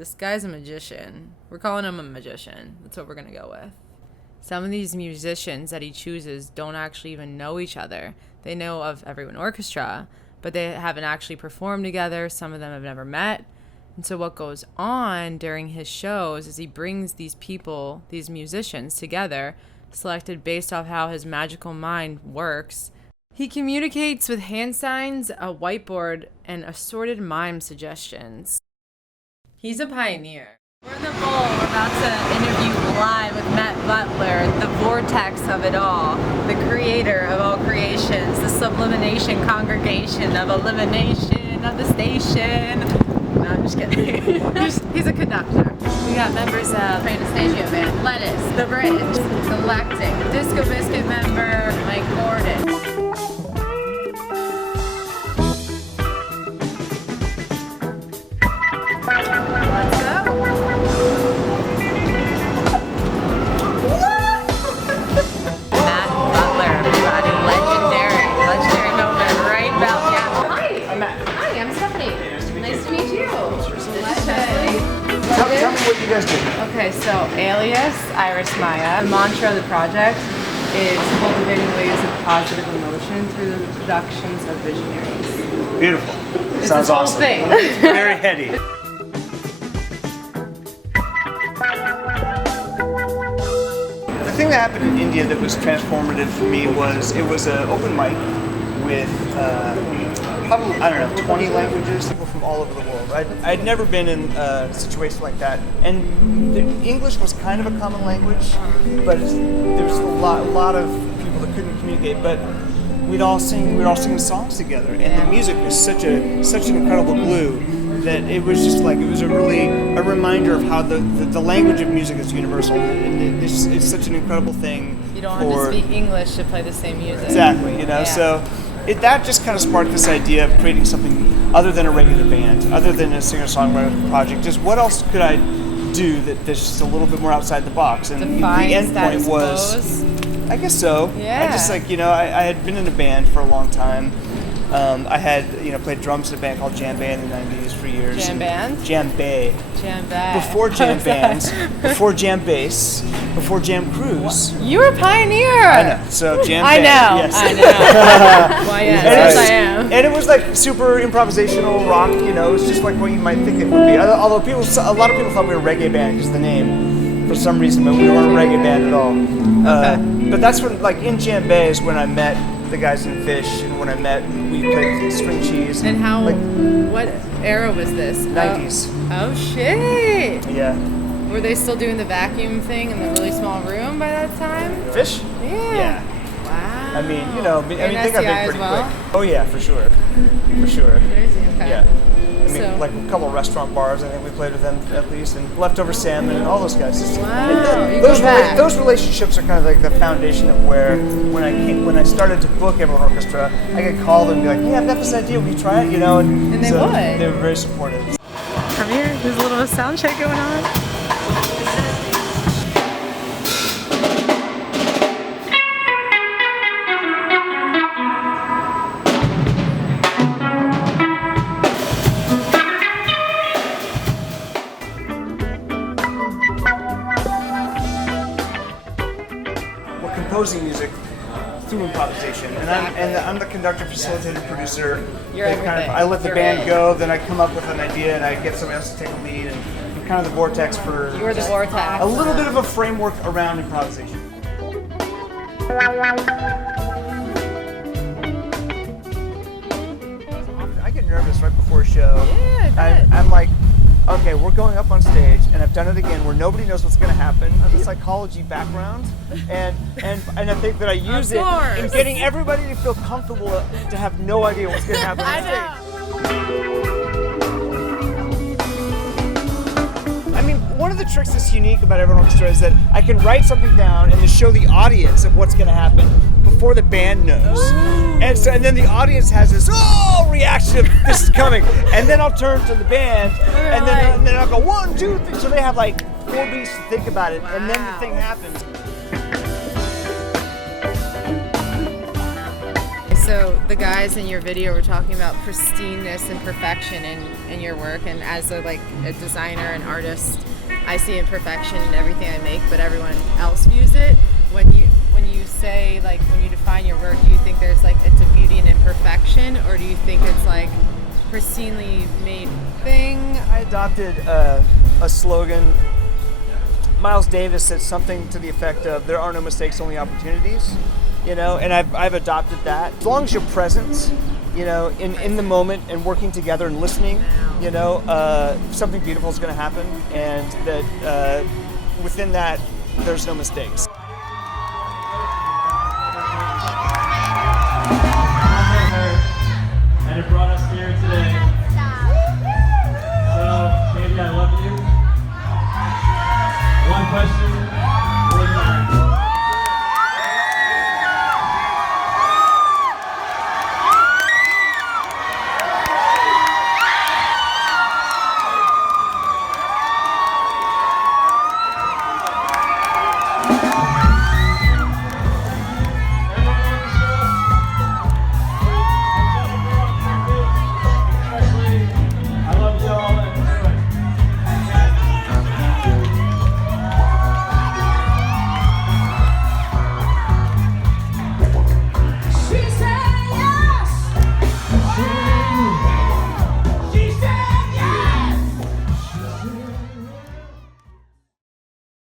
this guy's a magician. We're calling him a magician. That's what we're going to go with. Some of these musicians that he chooses don't actually even know each other. They know of Everyone Orchestra, but they haven't actually performed together. Some of them have never met. And so what goes on during his shows is he brings these people, these musicians together, selected based off how his magical mind works. He communicates with hand signs, a whiteboard, and assorted mime suggestions. He's a pioneer. We're in the bowl. We're about to interview live with Matt Butler, the vortex of it all, the creator of all creations, the sublimination congregation of elimination of the station. No, I'm just kidding. He's a conductor. We got members of Anastasia Band, Lettuce, The Bridge, Galactic, Disco Biscuit member Mike Gordon. Let's go. Matt Butler, everybody. Legendary moment right about now. Hi. I'm Matt. Hi, I'm Stephanie. Nice to meet you. Tell me what you guys do. Okay, so alias Irismaya. The mantra of the project is cultivating waves of positive emotion through the productions of visionaries. Beautiful. It's Sounds this whole awesome. thing. Very heady. The thing that happened in India that was transformative for me was it was an open mic with probably, 20 languages, people from all over the world. I'd never been in a situation like that, and English was kind of a common language, but there's a lot of people that couldn't communicate. But we'd all sing songs together, and the music was such an incredible glue that it was just like, it was a reminder of how the language of music is universal. It's such an incredible thing. You don't have to speak English to play the same music. Exactly, so that just kind of sparked this idea of creating something other than a regular band, other than a singer-songwriter project. Just what else could I do that's just a little bit more outside the box? And the end point was, I guess so. Yeah. I just I had been in a band for a long time. I had played drums in a band called Jam Bay in the 90s for years. Jam band? Jam Bay. Jam Bay. Before jam bands, before jam bass, before jam cruise. You were a pioneer. I know. So jam I band. know. Yes. I know. Why yes, I am. And it was like super improvisational rock. It was just like what you might think it would be. Although a lot of people thought we were a reggae band because of the name, for some reason, but we weren't a reggae band at all. Okay. But that's when, in Jam Bay, is when I met the guys in Fish, and when we played String Cheese. And how? What era was this? 90s. Oh shit! Yeah. Were they still doing the vacuum thing in the really small room by that time? Fish? Yeah. Yeah. Wow. I mean, they got big SCI pretty as well? quick. Oh yeah, for sure. For sure. Crazy. Okay. Yeah. I mean, like a couple of restaurant bars, I think we played with them at least, and Leftover Salmon and all those guys. Wow. You go back. Those relationships are kind of like the foundation of where, when I started to book Everyone Orchestra, I could call them and be like, "Yeah, I've got this idea. Will you try it?" And they so would. They were very supportive. Come here. There's a little sound check going on. Composing music through improvisation, and I'm the conductor, facilitator, producer. You're everything. I let the band go, then I come up with an idea, and I get somebody else to take a lead, and I'm kind of the vortex for. You're the vortex. A little bit of a framework around improvisation. I get nervous right before a show. Yeah, good. I'm like, okay, we're going up on stage, and I've done it again where nobody knows what's going to happen. I have a psychology background, and I think that I use it in getting everybody to feel comfortable to have no idea what's going to happen on stage. I mean, one of the tricks that's unique about Everyone Orchestra is that I can write something down and to show the audience of what's going to happen before the band knows. And then the audience has this reaction of this is coming, and then I'll turn to the band, and then I'll go 1, 2, 3. So they have like 4 beats to think about it, and then the thing happens. So the guys in your video were talking about pristineness and perfection in your work, and as a designer and artist, I see imperfection in everything I make, but everyone else views it. When you say, like, when you define your work, do you think there's it's a beauty in imperfection, or do you think it's pristinely made thing? I adopted a slogan. Miles Davis said something to the effect of, "There are no mistakes, only opportunities." And I've adopted that. As long as you're present, in the moment and working together and listening, something beautiful is going to happen, and that within that, there's no mistakes. And it brought us